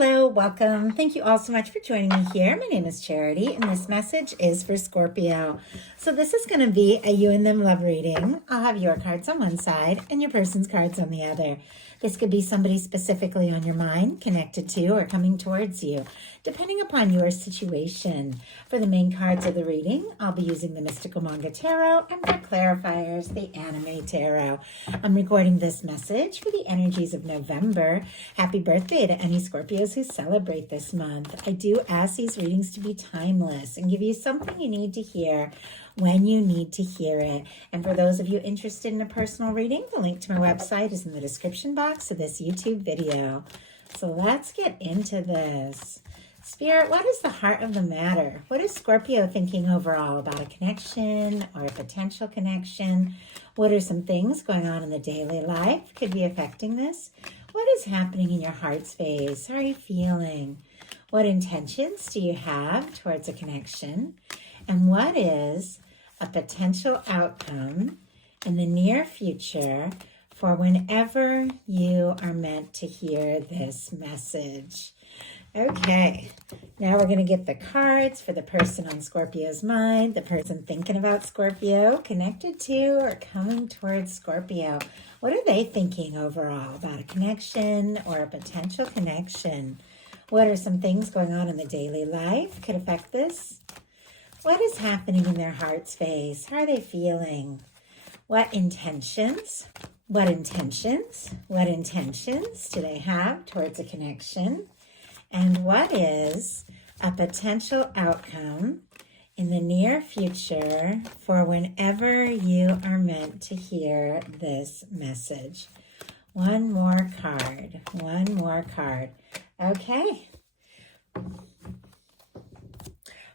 Hello, welcome. Thank you all so much for joining me here. My name is Charity, and this message is for Scorpio. So this is going to be a you and them love reading. I'll have your cards on one side and your person's cards on the other. This could be somebody specifically on your mind, connected to, or coming towards you, depending upon your situation. For the main cards of the reading, I'll be using the Mystical Manga Tarot, and for clarifiers, the Anime Tarot. I'm recording this message for the energies of November. Happy birthday to any Scorpios who celebrate this month. I do ask these readings to be timeless and give you something you need to hear when you need to hear it. And for those of you interested in a personal reading, the link to my website is in the description box of this YouTube video. So let's get into this. Spirit, what is the heart of the matter? What is Scorpio thinking overall about a connection or a potential connection? What are some things going on in the daily life could be affecting this? What is happening in your heart space? How are you feeling? What intentions do you have towards a connection? And what is a potential outcome in the near future for whenever you are meant to hear this message? Okay, now we're going to get the cards for the person on Scorpio's mind, the person thinking about Scorpio, connected to or coming towards Scorpio. What are they thinking overall about a connection or a potential connection? What are some things going on in the daily life could affect this? What is happening in their heart space? How are they feeling? What intentions do they have towards a connection? And what is a potential outcome in the near future for whenever you are meant to hear this message? One more card. Okay.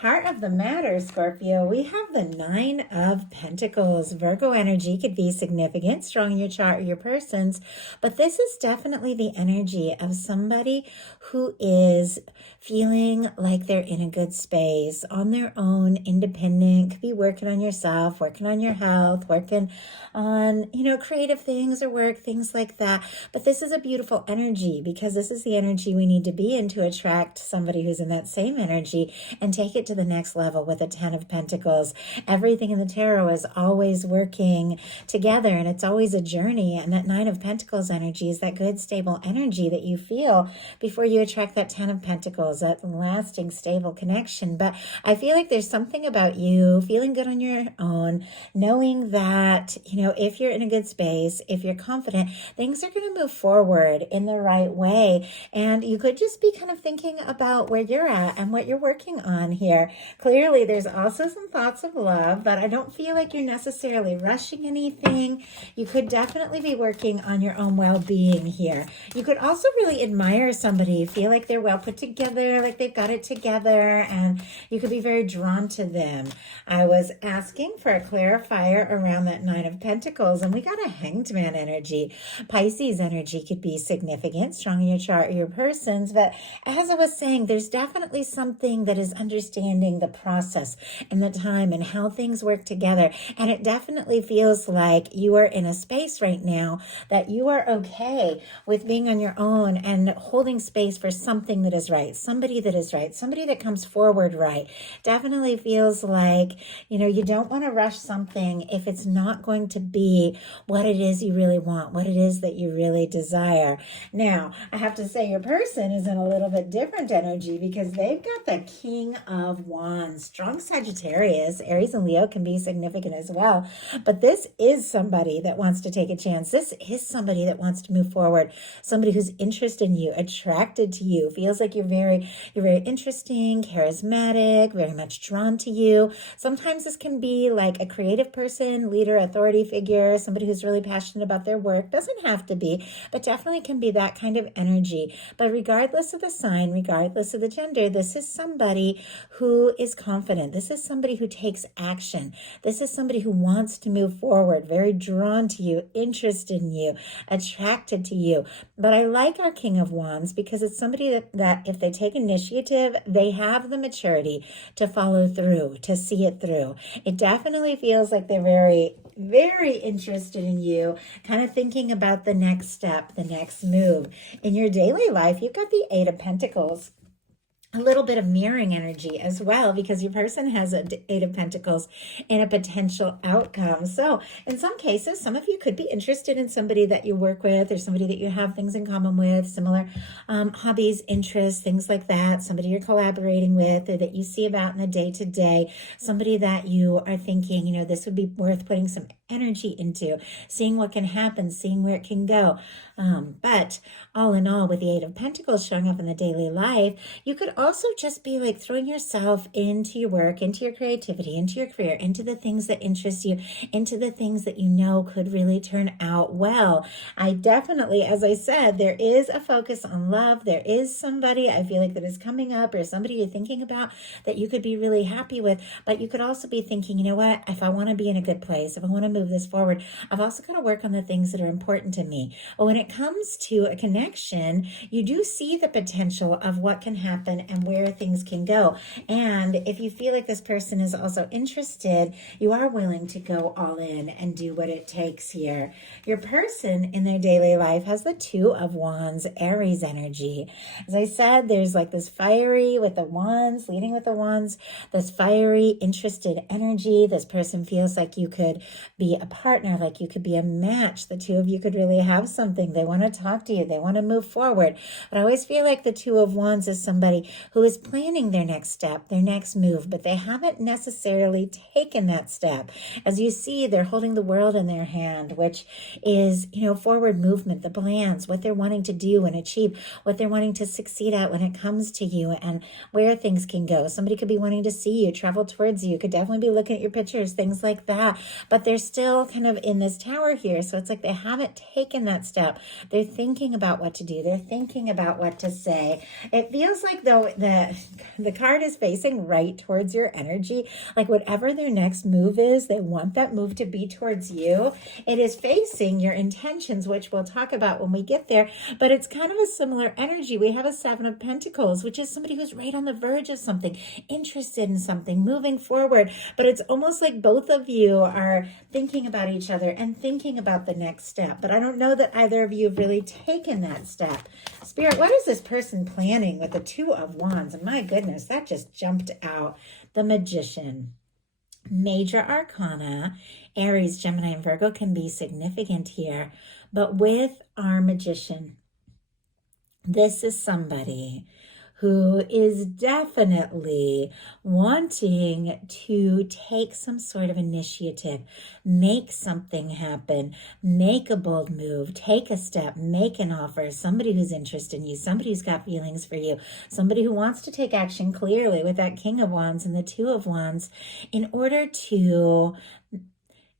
Heart of the matter, Scorpio, we have the 9 of Pentacles. Virgo energy could be significant, strong in your chart or your person's, but this is definitely the energy of somebody who is feeling like they're in a good space, on their own, independent, could be working on yourself, working on your health, working on, creative things or work, things like that. But this is a beautiful energy because this is the energy we need to be in to attract somebody who's in that same energy and take it to the next level with a 10 of Pentacles. Everything in the tarot is always working together and it's always a journey. And that 9 of Pentacles energy is that good, stable energy that you feel before you attract that 10 of Pentacles, that lasting, stable connection. But I feel like there's something about you feeling good on your own, knowing that, if you're in a good space, if you're confident, things are going to move forward in the right way. And you could just be kind of thinking about where you're at and what you're working on here. Clearly, there's also some thoughts of love, but I don't feel like you're necessarily rushing anything. You could definitely be working on your own well-being here. You could also really admire somebody, feel like they're well put together, like they've got it together, and you could be very drawn to them. I was asking for a clarifier around that 9 of Pentacles, and we got a Hanged Man energy. Pisces energy could be significant, strong in your chart or your person's, but as I was saying, there's definitely something that is understanding the process and the time and how things work together. And it definitely feels like you are in a space right now that you are okay with being on your own and holding space for something that is right, somebody that is right, somebody that comes forward right. Definitely feels like, you don't want to rush something if it's not going to be what it is you really want, what it is that you really desire. Now, I have to say your person is in a little bit different energy because they've got the King of Wands. Strong Sagittarius, Aries and Leo can be significant as well. But this is somebody that wants to take a chance. This is somebody that wants to move forward. Somebody who's interested in you, attracted to you, feels like you're very interesting, charismatic, very much drawn to you. Sometimes this can be like a creative person, leader, authority figure, somebody who's really passionate about their work. Doesn't have to be, but definitely can be that kind of energy. But regardless of the sign, regardless of the gender, this is somebody who is confident. This is somebody who takes action. This is somebody who wants to move forward, very drawn to you, interested in you, attracted to you. But I like our King of Wands because it's somebody that if they take initiative, they have the maturity to follow through, to see it through. It definitely feels like they're very very interested in you, kind of thinking about the next step, the next move. In your daily life, you've got the Eight of Pentacles, a little bit of mirroring energy as well, because your person has an Eight of Pentacles and a potential outcome. So in some cases, some of you could be interested in somebody that you work with, or somebody that you have things in common with, similar hobbies, interests, things like that, somebody you're collaborating with, or that you see about in the day-to-day, somebody that you are thinking, this would be worth putting some energy into, seeing what can happen, seeing where it can go. But all in all, with the Eight of Pentacles showing up in the daily life, you could also just be like throwing yourself into your work, into your creativity, into your career, into the things that interest you, into the things that you know could really turn out well. I definitely, as I said, there is a focus on love. There is somebody I feel like that is coming up, or somebody you're thinking about that you could be really happy with. But you could also be thinking, you know what, if I want to be in a good place, if I want to move this forward, I've also got to work on the things that are important to me. But when it comes to a connection, you do see the potential of what can happen and where things can go. And if you feel like this person is also interested, you are willing to go all in and do what it takes here. Your person in their daily life has the Two of Wands, Aries energy. As I said, there's like this fiery with the wands, leading with the wands, this fiery, interested energy. This person feels like you could be a partner, like you could be a match. The two of you could really have something. They want to talk to you. They want to move forward. But I always feel like the Two of Wands is somebody who is planning their next step, their next move, but they haven't necessarily taken that step. As you see, they're holding the world in their hand, which is, forward movement, the plans, what they're wanting to do and achieve, what they're wanting to succeed at when it comes to you, and where things can go. Somebody could be wanting to see you, travel towards you, could definitely be looking at your pictures, things like that. But they're still kind of in this tower here. So it's like they haven't taken that step. They're thinking about what to do. They're thinking about what to say. It feels like though the card is facing right towards your energy. Like whatever their next move is, they want that move to be towards you. It is facing your intentions, which we'll talk about when we get there. But it's kind of a similar energy. We have a Seven of Pentacles, which is somebody who's right on the verge of something, interested in something, moving forward. But it's almost like both of you are thinking about each other and thinking about the next step. But I don't know that either of you have really taken that step. Spirit, what is this person planning with the Two of Wands? And my goodness, that just jumped out. The Magician. Major Arcana, Aries, Gemini, and Virgo can be significant here. But with our Magician, this is somebody who is definitely wanting to take some sort of initiative, make something happen, make a bold move, take a step, make an offer, somebody who's interested in you, somebody who's got feelings for you, somebody who wants to take action clearly with that King of Wands and the Two of Wands in order to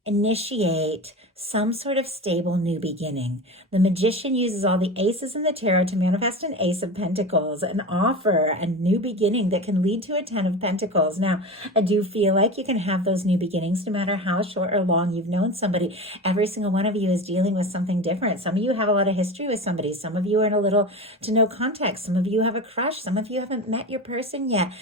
initiate some sort of stable new beginning. The Magician uses all the aces in the tarot to manifest an Ace of Pentacles, an offer, a new beginning that can lead to a Ten of Pentacles. Now, I do feel like you can have those new beginnings no matter how short or long you've known somebody. Every single one of you is dealing with something different. Some of you have a lot of history with somebody. Some of you are in a little to no contact. Some of you have a crush. Some of you haven't met your person yet.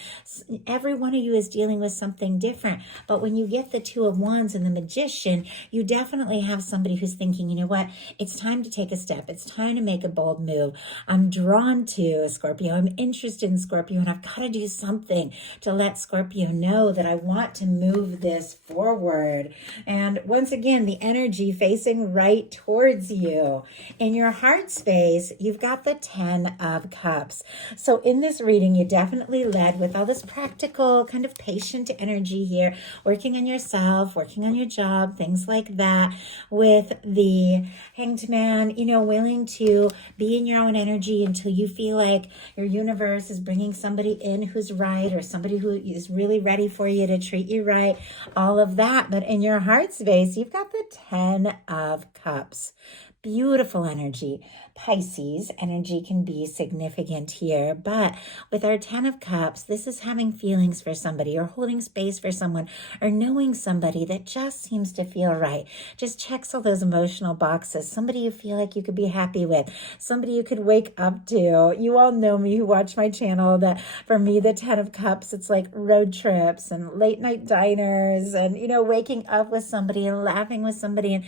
Every one of you is dealing with something different. But when you get the Two of Wands and the Magician, you definitely have somebody who's thinking, you know what, it's time to take a step. It's time to make a bold move. I'm drawn to Scorpio. I'm interested in Scorpio, and I've got to do something to let Scorpio know that I want to move this forward. And once again, the energy facing right towards you. In your heart space, you've got the Ten of Cups. So in this reading, you definitely led with all this practical kind of patient energy here, working on yourself, working on your job, things like that. With the Hanged Man, willing to be in your own energy until you feel like your universe is bringing somebody in who's right, or somebody who is really ready for you to treat you right, all of that. But in your heart space, you've got the Ten of Cups. Beautiful energy. Pisces energy can be significant here. But with our 10 of Cups, this is having feelings for somebody or holding space for someone or knowing somebody that just seems to feel right. Just checks all those emotional boxes. Somebody you feel like you could be happy with. Somebody you could wake up to. You all know me who watch my channel that for me, the 10 of Cups, it's like road trips and late night diners and, waking up with somebody and laughing with somebody and,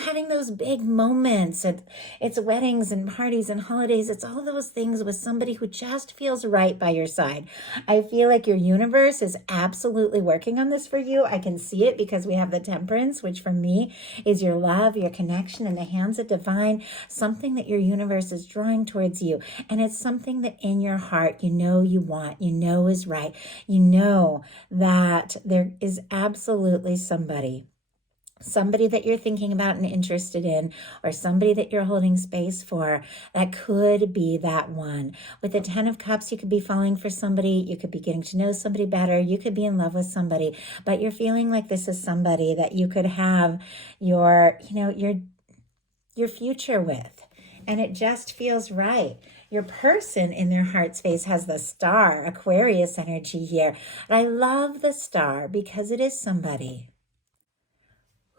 having those big moments. It's weddings and parties and holidays. It's all those things with somebody who just feels right by your side. I feel like your universe is absolutely working on this for you. I can see it because we have the Temperance, which for me is your love, your connection in the hands of divine, something that your universe is drawing towards you. And it's something that in your heart, you want, is right. You know that there is absolutely somebody that you're thinking about and interested in, or somebody that you're holding space for that could be that one. With the 10 of Cups, you could be falling for somebody, you could be getting to know somebody better, you could be in love with somebody, but you're feeling like this is somebody that you could have your future with, and it just feels right. Your person in their heart space has the Star, Aquarius energy here. And I love the Star because it is somebody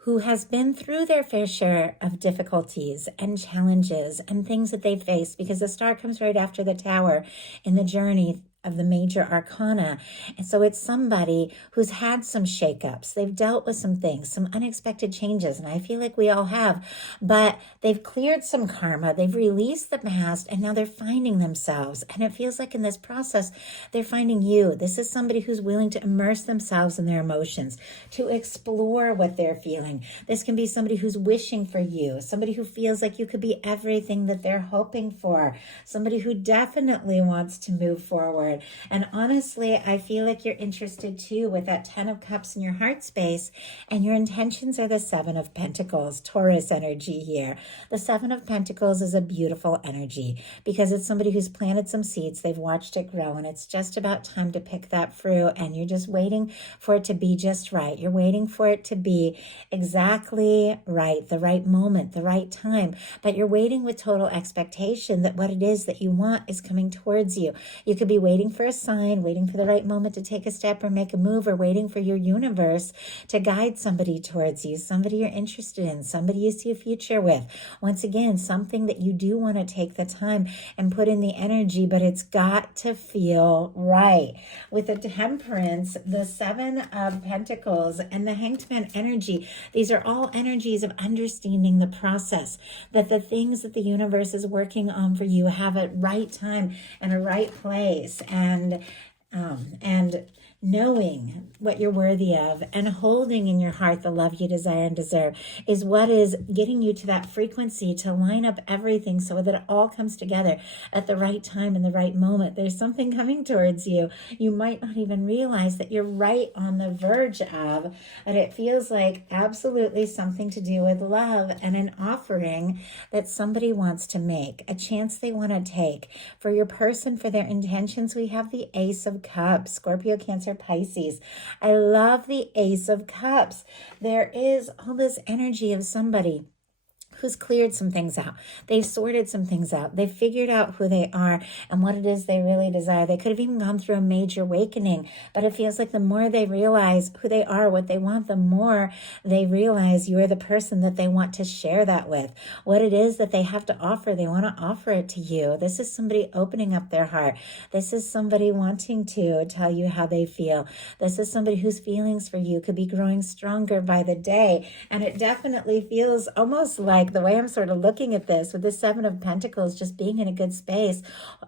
who has been through their fair share of difficulties and challenges and things that they face, because the Star comes right after the Tower in the journey of the major arcana. And so it's somebody who's had some shakeups. They've dealt with some things, some unexpected changes, and I feel like we all have, but they've cleared some karma, they've released the past, and now they're finding themselves. And it feels like in this process, they're finding you. This is somebody who's willing to immerse themselves in their emotions, to explore what they're feeling. This can be somebody who's wishing for you, somebody who feels like you could be everything that they're hoping for, somebody who definitely wants to move forward. And honestly, I feel like you're interested too with that 10 of Cups in your heart space, and your intentions are the 7 of Pentacles, Taurus energy here. The 7 of Pentacles is a beautiful energy because it's somebody who's planted some seeds, they've watched it grow, and it's just about time to pick that fruit, and you're just waiting for it to be just right. You're waiting for it to be exactly right, the right moment, the right time, but you're waiting with total expectation that what it is that you want is coming towards you. You could be waiting for a sign, waiting for the right moment to take a step or make a move, or waiting for your universe to guide somebody towards you, somebody you're interested in, somebody you see a future with. Once again, something that you do want to take the time and put in the energy, but it's got to feel right. With the Temperance, the 7 of Pentacles, and the Hanged Man energy, these are all energies of understanding the process, that the things that the universe is working on for you have a right time and a right place, and knowing what you're worthy of and holding in your heart the love you desire and deserve is what is getting you to that frequency to line up everything so that it all comes together at the right time in the right moment. There's something coming towards you. You might not even realize that you're right on the verge of, but it feels like absolutely something to do with love and an offering that somebody wants to make, a chance they want to take. For your person, for their intentions, we have the Ace of Cups, Scorpio, Cancer, Pisces. I love the Ace of Cups. There is all this energy of somebody who's cleared some things out. They've sorted some things out. They've figured out who they are and what it is they really desire. They could have even gone through a major awakening, but it feels like the more they realize who they are, what they want, the more they realize you're the person that they want to share that with. What it is that they have to offer, they want to offer it to you. This is somebody opening up their heart. This is somebody wanting to tell you how they feel. This is somebody whose feelings for you could be growing stronger by the day. And it definitely feels almost like the way I'm sort of looking at this with the 7 of Pentacles, just being in a good space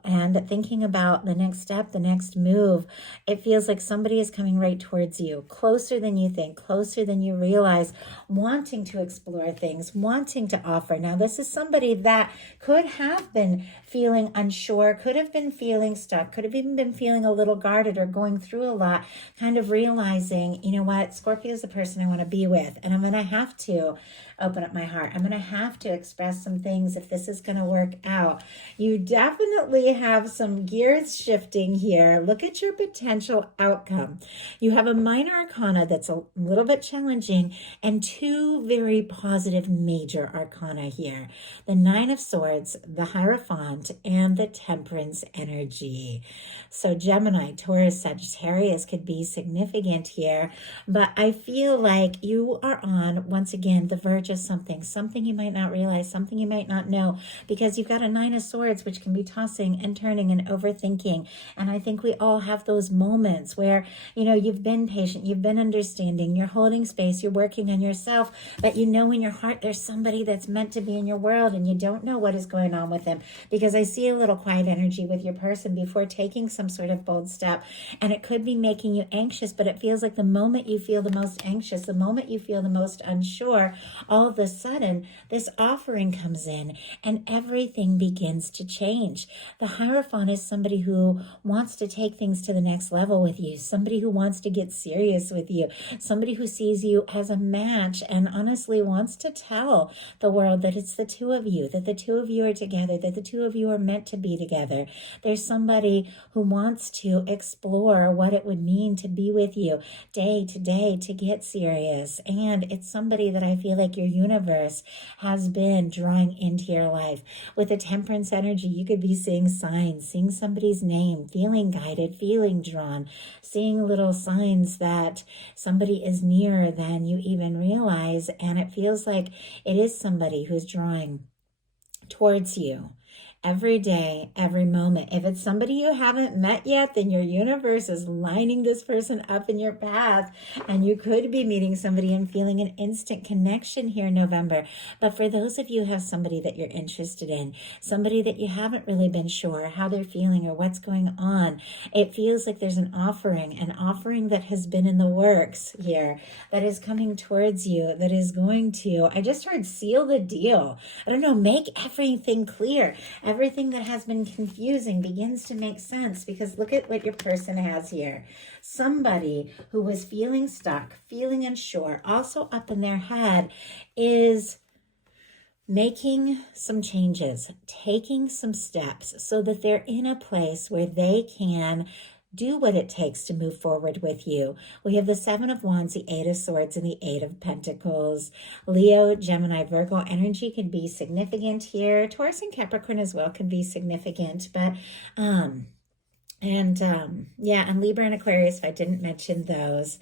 and thinking about the next step, the next move. It feels like somebody is coming right towards you, closer than you think, closer than you realize, wanting to explore things, wanting to offer. Now, this is somebody that could have been feeling unsure, could have been feeling stuck, could have even been feeling a little guarded or going through a lot, kind of realizing, you know what, Scorpio is the person I want to be with, and I'm going to have to open up my heart. I'm going to have to express some things if this is going to work out. You definitely have some gears shifting here. Look at your potential outcome. You have a minor arcana that's a little bit challenging and two very positive major arcana here. The Nine of Swords, the Hierophant, and the Temperance energy. So Gemini, Taurus, Sagittarius could be significant here, but I feel like you are on, once again, the verge of something you might not realize, something you might not know, because you've got a Nine of Swords, which can be tossing and turning and overthinking. And I think we all have those moments where, you know, you've been patient, you've been understanding, you're holding space, you're working on yourself, but you know in your heart there's somebody that's meant to be in your world and you don't know what is going on with them, because I see a little quiet energy with your person before taking some sort of bold step. And it could be making you anxious, but it feels like the moment you feel the most anxious, the moment you feel the most unsure, all of a sudden this offering comes in and everything begins to change. The Hierophant is somebody who wants to take things to the next level with you, somebody who wants to get serious with you, somebody who sees you as a match and honestly wants to tell the world that it's the two of you, that the two of you are together, that the two of you are meant to be together. There's somebody who wants to explore what it would mean to be with you day to day, to get serious. And it's somebody that I feel like your universe has been drawing into your life. With the Temperance energy, you could be seeing signs, seeing somebody's name, feeling guided, feeling drawn, seeing little signs that somebody is nearer than you even realize. And it feels like it is somebody who's drawing towards you every day, every moment. If it's somebody you haven't met yet, then your universe is lining this person up in your path, and you could be meeting somebody and feeling an instant connection here in November. But for those of you who have somebody that you're interested in, somebody that you haven't really been sure how they're feeling or what's going on, it feels like there's an offering that has been in the works here, that is coming towards you, that is going to, I just heard, seal the deal. I don't know, make everything clear. Everything that has been confusing begins to make sense, because look at what your person has here. Somebody who was feeling stuck, feeling unsure, also up in their head, is making some changes, taking some steps so that they're in a place where they can do what it takes to move forward with you. We have the Seven of Wands, the Eight of Swords, and the Eight of Pentacles. Leo, Gemini, Virgo energy can be significant here. Taurus and Capricorn as well can be significant. But, and Libra and Aquarius, if I didn't mention those.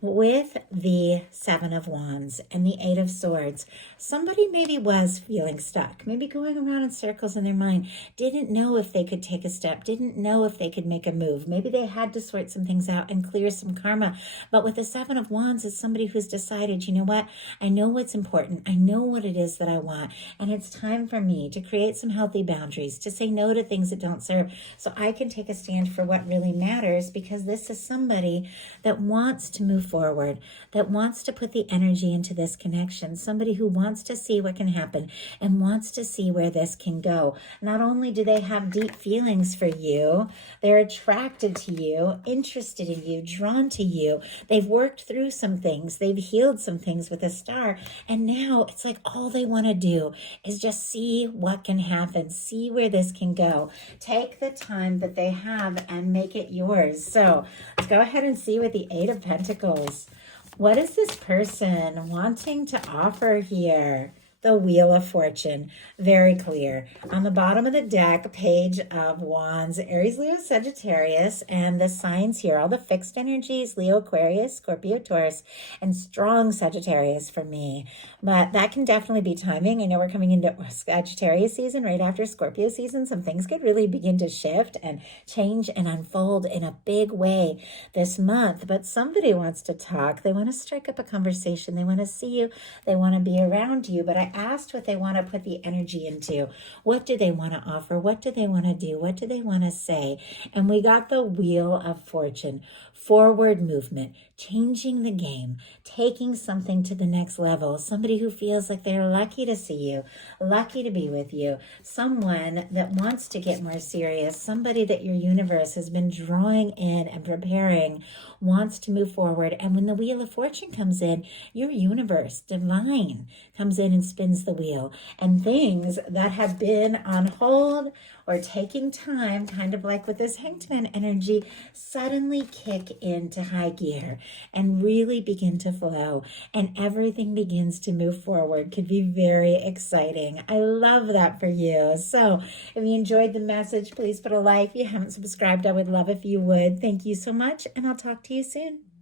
With the Seven of Wands and the Eight of Swords, somebody maybe was feeling stuck, maybe going around in circles in their mind, didn't know if they could take a step, didn't know if they could make a move. Maybe they had to sort some things out and clear some karma. But with the Seven of Wands, it's somebody who's decided, you know what, I know what's important. I know what it is that I want. And it's time for me to create some healthy boundaries, to say no to things that don't serve, so I can take a stand for what really matters, because this is somebody that wants to move forward, that wants to put the energy into this connection, somebody who wants to see what can happen and wants to see where this can go. Not only do they have deep feelings for you, they're attracted to you, interested in you, drawn to you. They've worked through some things, they've healed some things with a star, and now it's like all they want to do is just see what can happen, see where this can go. Take the time that they have and make it yours. So let's go ahead and see what the Eight of Pentacles. What is this person wanting to offer here? The Wheel of Fortune, very clear. On the bottom of the deck, Page of Wands, Aries, Leo, Sagittarius, and the signs here, all the fixed energies, Leo, Aquarius, Scorpio, Taurus, and strong Sagittarius for me. But that can definitely be timing. I know we're coming into Sagittarius season right after Scorpio season. Some things could really begin to shift and change and unfold in a big way this month. But somebody wants to talk. They want to strike up a conversation. They want to see you. They want to be around you. But I asked what they want to put the energy into. What do they want to offer? What do they want to do? What do they want to say? And we got the Wheel of Fortune. Forward movement, changing the game, taking something to the next level, somebody who feels like they're lucky to see you, lucky to be with you, someone that wants to get more serious, somebody that your universe has been drawing in and preparing, wants to move forward. And when the Wheel of Fortune comes in, your universe, divine, comes in and spins the wheel. And things that have been on hold or taking time, kind of like with this Hanged Man energy, suddenly kick into high gear and really begin to flow, and everything begins to move forward. Could be very exciting. I love that for you. So if you enjoyed the message, please put a like. If you haven't subscribed, I would love if you would. Thank you so much, and I'll talk to you soon.